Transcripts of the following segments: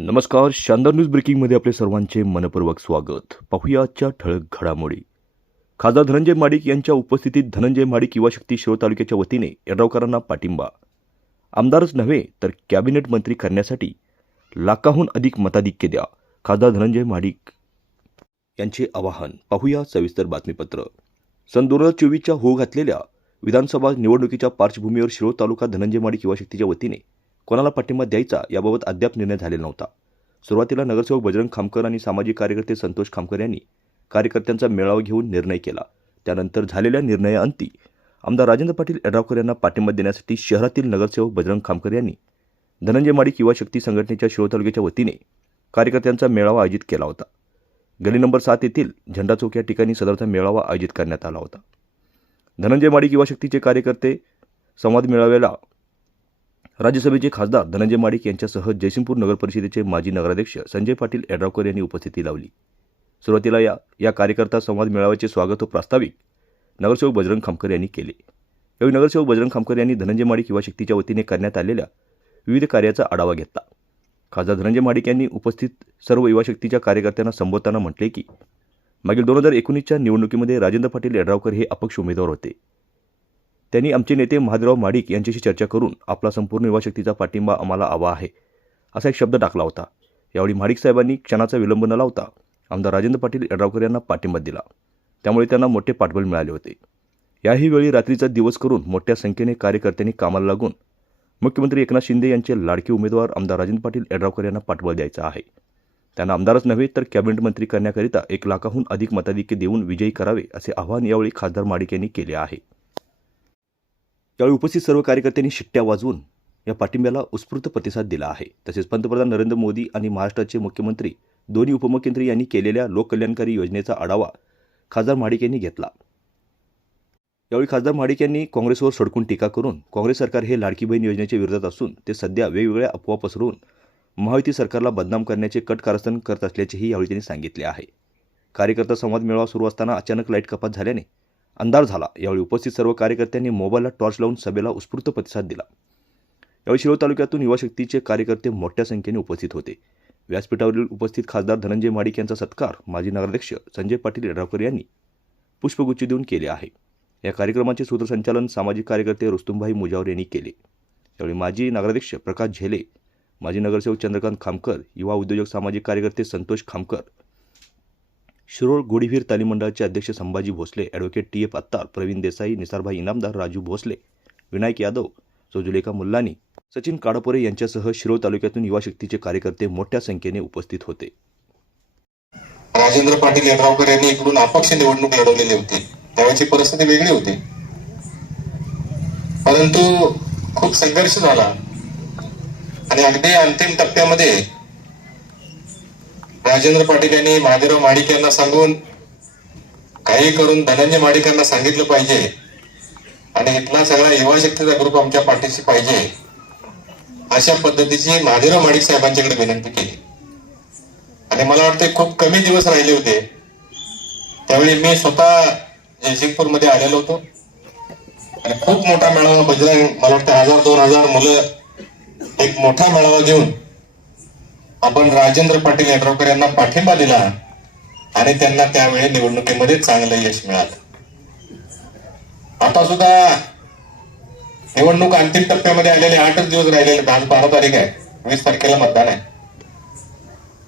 नमस्कार शानदार न्यूज ब्रेकिंगमध्ये आपले सर्वांचे मनपूर्वक स्वागत. पाहूया आजच्या ठळक घडामोडी. खासदार धनंजय माडिक यांच्या उपस्थितीत धनंजय माडिक युवा शक्ती शिरोळ तालुक्याच्या वतीने येड्रावकरांना पाठिंबा. आमदारच नव्हे तर कॅबिनेट मंत्री करण्यासाठी लाखाहून अधिक मताधिक्य द्या खासदार धनंजय माडिक यांचे आवाहन. पाहूया सविस्तर बातमीपत्र. सन दोन हजार चोवीसच्या होऊ घातलेल्या विधानसभा निवडणुकीच्या पार्श्वभूमीवर शिरोळ तालुका धनंजय माडिक युवा शक्तीच्या वतीने कोणाला पाठिंबा द्यायचा याबाबत अद्याप निर्णय झालेला नव्हता. सुरुवातीला नगरसेवक बजरंग खामकर आणि सामाजिक कार्यकर्ते संतोष खामकर यांनी कार्यकर्त्यांचा मेळावा घेऊन निर्णय केला. त्यानंतर झालेल्या निर्णयाअंती आमदार राजेंद्र पाटील यड्रावकर यांना पाठिंबा देण्यासाठी शहरातील नगरसेवक बजरंग खामकर यांनी धनंजय माडिक युवा शक्ती संघटनेच्या शिरोळ तालुक्याच्या वतीने कार्यकर्त्यांचा मेळावा आयोजित केला होता. गली नंबर सात येथील झेंडा चौक या ठिकाणी सदरचा मेळावा आयोजित करण्यात आला होता. धनंजय माडिक युवा शक्तीचे कार्यकर्ते संवाद मेळाव्याला राज्यसभेचे खासदार धनंजय माडिक यांच्यासह जयसिंगपूर नगरपरिषदेचे माजी नगराध्यक्ष संजय पाटील यड्रावकर यांनी उपस्थिती लावली. सुरुवातीला या या कार्यकर्ता संवाद मेळाव्याचे स्वागत व प्रास्ताविक नगरसेवक बजरंग खामकर यांनी केले. यावेळी नगरसेवक बजरंग खामकर यांनी धनंजय माडिक युवा शक्तीच्या वतीने करण्यात आलेल्या विविध कार्याचा आढावा घेतला. खासदार धनंजय माडिक यांनी उपस्थित सर्व युवा शक्तीच्या कार्यकर्त्यांना संबोधताना म्हटले की मागील दोन हजार एकोणीसच्या निवडणुकीमध्ये राजेंद्र पाटील यड्रावकर हे अपक्ष उमेदवार होते. त्यांनी आमचे नेते महादेवराव माडिक यांच्याशी चर्चा करून आपला संपूर्ण युवाशक्तीचा पाठिंबा आम्हाला हवा आहे. असा एक शब्द टाकला होता. यावेळी माडिक साहेबांनी क्षणाचा विलंब न लावता आमदार राजेंद्र पाटील यड्रावकर यांना पाठिंबा दिला. त्यामुळे त्यांना मोठे पाठबळ मिळाले होते. याही वेळी रात्रीचा दिवस करून मोठ्या संख्येने कार्यकर्त्यांनी कामाला लागून मुख्यमंत्री एकनाथ शिंदे यांचे लाडके उमेदवार आमदार राजेंद्र पाटील यड्रावकर यांना पाठबळ द्यायचं आहे. त्यांना आमदारच नव्हे तर कॅबिनेट मंत्री करण्याकरिता एक लाखाहून अधिक मताधिक्य देऊन विजयी करावे असे आवाहन यावेळी खासदार माडिक यांनी केले आहे. यावेळी उपस्थित सर्व कार्यकर्त्यांनी शिट्ट्या वाजवून या पाठिंब्याला उत्स्फूर्त प्रतिसाद दिला आहे. तसेच पंतप्रधान नरेंद्र मोदी आणि महाराष्ट्राचे मुख्यमंत्री दोन्ही उपमुख्यमंत्री यांनी केलेल्या लोककल्याणकारी योजनेचा आढावा खासदार महाडिक यांनी घेतला. यावेळी खासदार महाडिक यांनी काँग्रेसवर सडकून टीका करून काँग्रेस सरकार हे लाडकी बहीण योजनेच्या विरोधात असून ते सध्या वेगवेगळ्या अफवा पसरवून महायुती सरकारला बदनाम करण्याचे कट कारस्थान करत असल्याचेही यावेळी त्यांनी सांगितले आहे. कार्यकर्ता संवाद मेळावा सुरू असताना अचानक लाइट कपात झाल्याने अंधार झाला. यावेळी उपस्थित सर्व कार्यकर्त्यांनी मोबाईलला टॉर्च लावून सभेला उत्स्फूर्त प्रतिसाद दिला. यावेळी शिरोळ तालुक्यातून युवा शक्तीचे कार्यकर्ते मोठ्या संख्येने उपस्थित होते. व्यासपीठावरील उपस्थित खासदार धनंजय माडिक यांचा सत्कार माजी नगराध्यक्ष संजय पाटील यड्रावकर यांनी पुष्पगुच्छ देऊन केले आहे. या कार्यक्रमाचे सूत्रसंचालन सामाजिक कार्यकर्ते रुस्तुमभाई मुजावर यांनी केले. यावेळी माजी नगराध्यक्ष प्रकाश झेले माजी नगरसेवक चंद्रकांत खामकर युवा उद्योजक सामाजिक कार्यकर्ते संतोष खामकर शिरोळ गोडीवीर तालीम मंडळाचे अध्यक्ष Sambhaji Bhosale advocate T F Attar Pravin Desai Nisarbhai Inamdar Raju Bhosale Vinayak Yadav सोजुलेखा Mullani Sachin Kadpore यांच्यासह शिरोळ तालुक्यातून युवा शक्तीचे कार्यकर्ते मोठ्या संख्येने उपस्थित होते. राजेंद्र पाटील यड्रावकर यांनी इकडून अपक्ष निवडणूक लढवलेली होती. त्यावेळेची परिस्थिती वेगळी होती. परंतु खूप संघर्ष झाला. आणि अगदी अंतिम टप्प्यामध्ये राजेंद्र पाटील यांनी महादेवराव माडिक यांना सांगून काही करून धनंजय माडिकांना सांगितलं पाहिजे. आणि इथला सगळा युवा शक्तीचा ग्रुप आमच्या पाठीशी पाहिजे. अशा पद्धतीची महादेवराव माडिक साहेबांच्याकडे विनंती केली. आणि मला वाटतं खूप कमी दिवस राहिले होते. त्यावेळी मी स्वतः जयसिंगपूरमध्ये आलेलो होतो. आणि खूप मोठा मेळावा बजरंग मला वाटतं हजार दोन हजार मुलं एक मोठा मेळावा घेऊन आपण राजेंद्र पाटील यड्रावकर यांना पाठिंबा दिला आणि त्यांना त्यावेळी निवडणुकीमध्ये चांगलं यश मिळालं. आता सुद्धा निवडणूक अंतिम टप्प्यामध्ये आलेले आठच दिवस राहिलेले आज बारा तारीख आहे. वीस तारखेला मतदान आहे.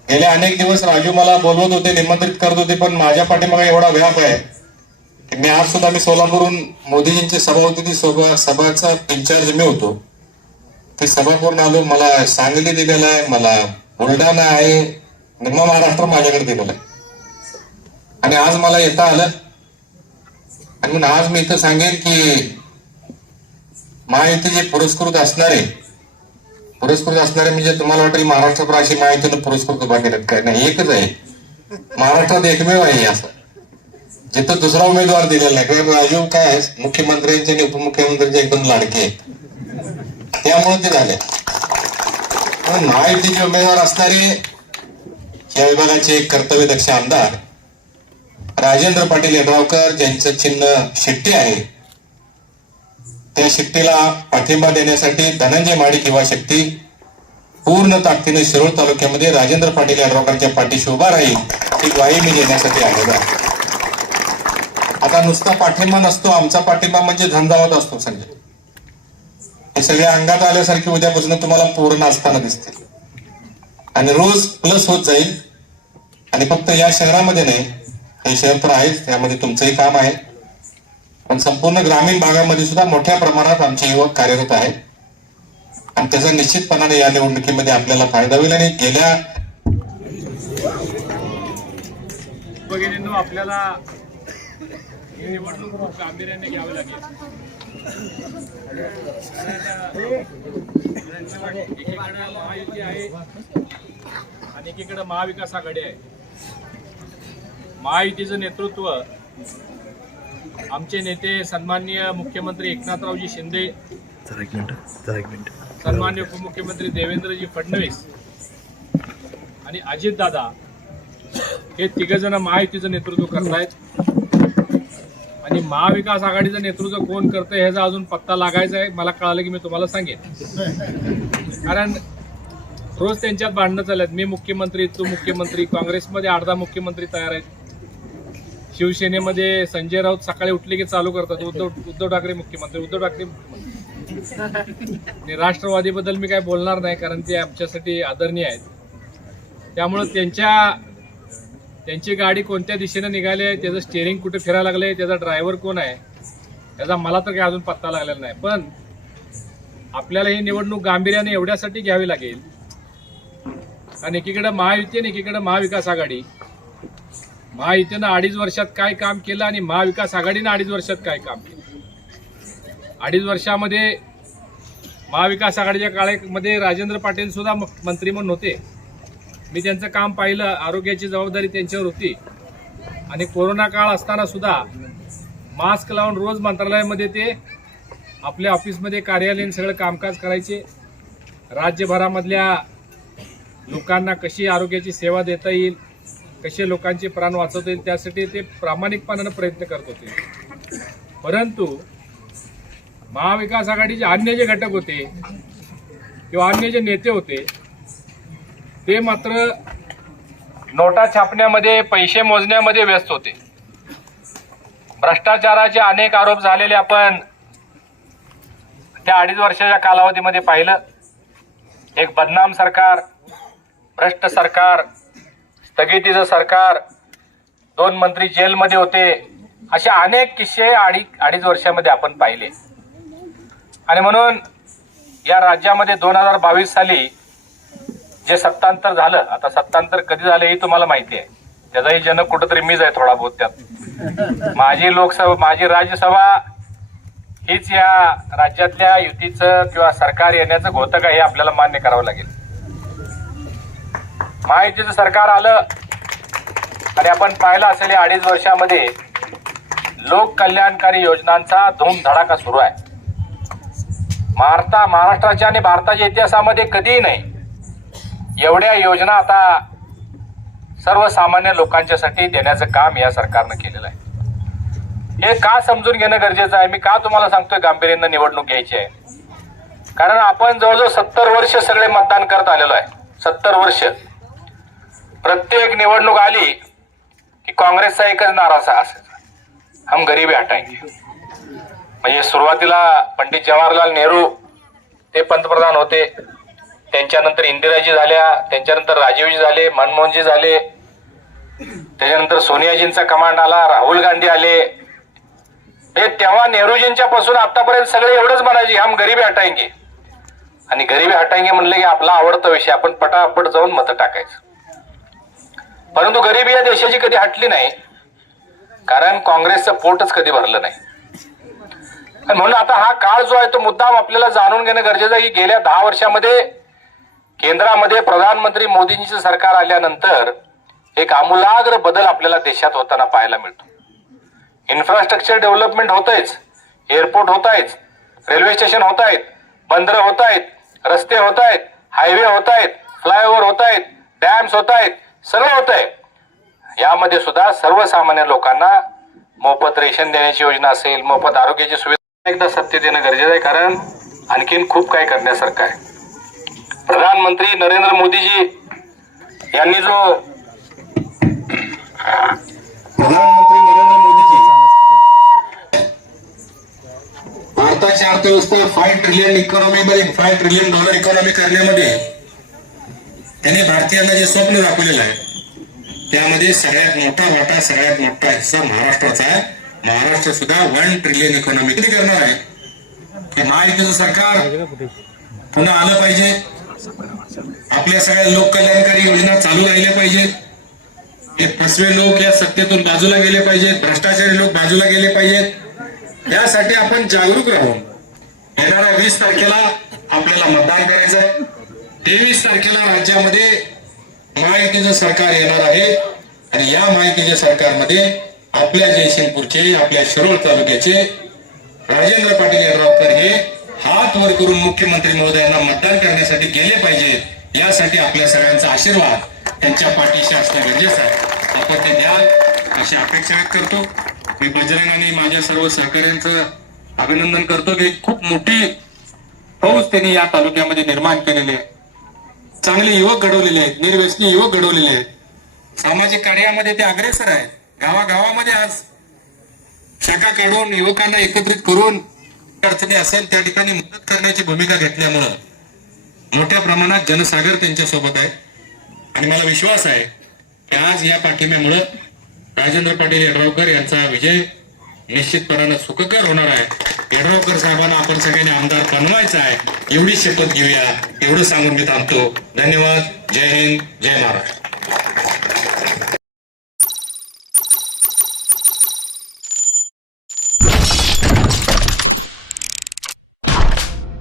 गेले अनेक दिवस राजू मला बोलवत होते निमंत्रित करत होते पण माझ्या पाठीमागे एवढा व्याप आहे की मी आज सुद्धा मी सोलापूरून मोदीजींची सभा होती ती सभा सभाचा इन्चार्ज मी होतो. ती सभा करून आलो मला सांगली दिलेला आहे मला बुलढाणा आहे निम्मा महाराष्ट्र माझ्याकडे दिलेला आहे आणि आज मला येता आलं. आणि म्हणून आज मी इथं सांगेन की महायुतीचे पुरस्कृत असणारे पुरस्कृत असणारे म्हणजे तुम्हाला वाटेल महाराष्ट्रभर अशी माहितीनं पुरस्कृत उभा केल्यात काय? नाही एकच आहे. महाराष्ट्रात एकमेव आहे असं. जिथं दुसरा उमेदवार दिलेला नाही. कारण राजीव काय आहे, मुख्यमंत्र्यांचे आणि उपमुख्यमंत्र्यांचे एकदम लाडके आहेत. त्यामुळे ते झाले. पण महायुतीचे उमेदवार असणारे या विभागाचे एक कर्तव्यदक्ष आमदार राजेंद्र पाटील यड्रावकर ज्यांचं चिन्ह शिट्टी आहे त्या शिट्टीला पाठिंबा देण्यासाठी धनंजय माडी किंवा शक्ती पूर्ण ताकदीने शिरोळ तालुक्यामध्ये राजेंद्र पाटील यड्रावकरच्या पाठीशी उभा राहील ही ग्वाही मी देण्यासाठी आलेलो आहे आता नुसता पाठिंबा नसतो आमचा पाठिंबा म्हणजे धंदावत असतो संजय. हे सगळे अंगात आल्यासारखे उद्यापासून तुम्हाला पूर्ण असताना दिसतील. आणि रोज प्लस होत जाईल. आणि फक्त या शहरामध्ये नाही हे शहर तर आहेच त्यामध्ये तुमचंही काम आहे. पण संपूर्ण ग्रामीण भागामध्ये सुद्धा मोठ्या प्रमाणात आमचे युवक कार्यरत आहेत. आणि त्याचा निश्चितपणाने या निवडणुकीमध्ये आपल्याला फायदा होईल आणि गेल्या आपल्याला निवडणूक गांभीर्याने घ्यावी लागेल. एकीकडे महायुती आहे आणि एकीकडे महाविकास आघाडी आहे. महायुतीचं नेतृत्व आमचे नेते सन्माननीय मुख्यमंत्री एकनाथरावजी शिंदे सन्मान्य उपमुख्यमंत्री देवेंद्रजी फडणवीस आणि अजितदादा हे तिघजण महायुतीचं नेतृत्व करतायत. आणि महाविकास आघाडीचं नेतृत्व कोण करतं ह्याचा अजून पत्ता लागायचा आहे. मला कळालं की मी तुम्हाला सांगेन. कारण रोज त्यांच्यात भांडणं चालत मी मुख्यमंत्री तू मुख्यमंत्री काँग्रेसमध्ये अर्धा मुख्यमंत्री तयार आहेत. शिवसेनेमध्ये संजय राऊत सकाळी उठले की चालू करतात. उद्धव उद्धव ठाकरे मुख्यमंत्री उद्धव ठाकरे मुख्यमंत्री. आणि राष्ट्रवादीबद्दल मी काय बोलणार नाही कारण ते आमच्यासाठी आदरणीय आहेत. त्यामुळं त्यांच्या त्यांची गाडी कोणत्या दिशेने निघाली आहे त्याचं स्टेअरिंग कुठे फिरायला लागलंय त्याचा ड्रायव्हर कोण आहे त्याचा मला तर काही अजून पत्ता लागलेला नाही. पण आपल्याला ही निवडणूक गांभीर्याने एवढ्यासाठी घ्यावी लागेल. आणि एकीकडे महायुती आणि एकीकडे महाविकास आघाडी. महायुतीनं अडीच वर्षात काय काम केलं आणि महाविकास आघाडीनं अडीच वर्षात काय काम केलं? अडीच वर्षामध्ये महाविकास आघाडीच्या काळामध्ये राजेंद्र पाटील सुद्धा म- मंत्री म्हणून होते. मी त्यांचं काम पाहिलं आरोग्याची जबाबदारी त्यांच्यावर होती. आणि कोरोना काळ असताना सुद्धा मास्क लावून रोज मंत्रालयामध्ये ते आपल्या ऑफिसमध्ये कार्यालयीन सगळं कामकाज करायचे. राज्यभरामधल्या लोकांना कशी आरोग्याची सेवा देता येईल कसे लोकांचे प्राण वाचवता येईल त्यासाठी ते प्रामाणिकपणानं प्रयत्न करत होते. परंतु महाविकास आघाडीचे अन्य जे घटक होते किंवा अन्य जे नेते होते ते मात्र नोटा छापण्यामध्ये पैसे मोजण्यामध्ये व्यस्त होते. भ्रष्टाचाराचे अनेक आरोप झालेले आपण त्या अडीच वर्षाच्या कालावधीमध्ये पाहिलं. एक बदनाम सरकार भ्रष्ट सरकार स्थगितीचं सरकार दोन मंत्री जेलमध्ये होते असे अनेक किस्से अडी अडीच वर्षामध्ये आपण पाहिले. आणि म्हणून या राज्यामध्ये दोन हजार बावीस साली जे सत्तांतर झालं आता सत्तांतर कधी झालं हे तुम्हाला माहिती आहे. त्याचाही जनक कुठंतरी मीच आहे थोडा बहुत त्यात. माझी लोकसभा माझी राज्यसभा हीच या राज्यातल्या युतीचं किंवा सरकार येण्याचं घोतक आहे हे आपल्याला मान्य करावं लागेल. महायुतीचं सरकार आलं आणि आपण पाहिलं असेल या अडीच वर्षामध्ये लोक कल्याणकारी योजनांचा धूमधडाका सुरू आहे. भारता महाराष्ट्राच्या आणि भारताच्या इतिहासामध्ये कधीही नाही. एवढ्या योजना आता सर्वसामान्य लोकांच्यासाठी देण्याचं काम या सरकारनं केलेलं आहे. हे का समजून घेणं गरजेचं आहे? मी का तुम्हाला सांगतोय गांभीर्यानं निवडणूक घ्यायची आहे? कारण आपण जवळजवळ सत्तर वर्ष सगळे मतदान करत आलेलो आहे. सत्तर वर्ष. प्रत्येक निवडणूक आली की काँग्रेसचा एकच नाराज असायचा. हम गरीबी हटाएंगे. म्हणजे सुरुवातीला पंडित जवाहरलाल नेहरू ते पंतप्रधान होते. त्यांच्यानंतर इंदिराजी झाल्या त्यांच्यानंतर राजीवजी झाले मनमोहनजी झाले. त्याच्यानंतर सोनियाजींचा कमांड आला राहुल गांधी आले. हे तेव्हा नेहरूजींच्या पासून आतापर्यंत सगळे एवढंच म्हणायचे हम गरीबी हटायंगे आणि गरीबी हटायंगे म्हणले की आपला आवडता विषय आपण पटापट जाऊन मतं टाकायचं. परंतु गरिबी या देशाची कधी हटली नाही कारण काँग्रेसचं पोटच कधी भरलं नाही. म्हणून आता हा काळ जो आहे तो मुद्दाम आपल्याला जाणून घेणं गरजेचं आहे की गेल्या दहा वर्षामध्ये केंद्रामध्ये प्रधानमंत्री मोदींचं सरकार आल्यानंतर एक आमूलाग्र बदल आपल्याला देशात होताना पाहायला मिळतो. इन्फ्रास्ट्रक्चर डेव्हलपमेंट होत आहेच एअरपोर्ट होत आहेच रेल्वे स्टेशन होत आहेत बंदरं होत आहेत रस्ते होत आहेत हायवे होत आहेत फ्लायओव्हर होत आहेत डॅम्स होत आहेत सगळं होत आहे यामध्ये सुद्धा सर्वसामान्य लोकांना मोफत रेशन देण्याची योजना असेल मोफत आरोग्याची सुविधा एकदा सत्य देणं गरजेचं आहे. कारण आणखीन खूप काही करण्यासारखं आहे. प्रधानमंत्री नरेंद्र मोदीजी यांनी जो प्रधानमंत्री नरेंद्र मोदीजी. भारताची अर्थव्यवस्था फाय ट्रिलियन इकॉनॉमी मध्ये फाय ट्रिलियन डॉलर इकॉनॉमी करण्यामध्ये त्यांनी भारतीयांना जे स्वप्न दाखवलेलं आहे त्यामध्ये सगळ्यात मोठा वाटा सगळ्यात मोठा हिस्सा महाराष्ट्राचा आहे. महाराष्ट्र सुद्धा वन ट्रिलियन इकॉनॉमी किती करणार आहे. की महायुतीचं सरकार पुन्हा आलं पाहिजे. आपल्या सगळ्या लोककल्याणकारी योजना चालू राहिल्या पाहिजेत. हे फसवे लोक या सत्तेतून बाजूला गेले पाहिजेत. भ्रष्टाचारी लोक बाजूला गेले पाहिजेत. यासाठी आपण जागरूक राहू. येणाऱ्या वीस तारखेला आपल्याला मतदान करायचं आहे. तेवीस तारखेला राज्यामध्ये महायुतीचं सरकार येणार आहे. आणि या महायुतीच्या सरकारमध्ये आपल्या जयसिंगपूरचे आपल्या शिरोळ तालुक्याचे राजेंद्र पाटील यड्रावकर हे हात वर करून मुख्यमंत्री महोदयांना मतदान करण्यासाठी गेले पाहिजेत यासाठी आपल्या सगळ्यांचा आशीर्वाद त्यांच्या पाठीशी असणं गरजेचं आहे. आपण ते द्याल अशी अपेक्षा व्यक्त करतो. मी बजरंग आणि माझ्या सर्व सहकाऱ्यांचं अभिनंदन करतो की खूप मोठी फौज त्यांनी या तालुक्यामध्ये निर्माण केलेली आहे. चांगले युवक घडवलेले आहेत निर्व्यसनी युवक घडवलेले आहेत. सामाजिक कार्यामध्ये ते अग्रेसर आहेत. गावागावामध्ये आज शाखा काढून युवकांना एकत्रित करून अडचणी असेल त्या ठिकाणी मदत करण्याची भूमिका घेतल्यामुळं मोठ्या प्रमाणात जनसागर त्यांच्यासोबत आहे. आणि मला विश्वास आहे की आज या पाठिंब्यामुळं राजेंद्र पाटील यड्रावकर यांचा विजय निश्चितपणानं सुखकर होणार आहे. यड्रावकर साहेबांना आपण सगळ्यांनी आमदार बनवायचा आहे. एवढी शपथ घेऊया एवढं सांगून मी थांबतो. धन्यवाद. जय हिंद. जय महाराष्ट्र.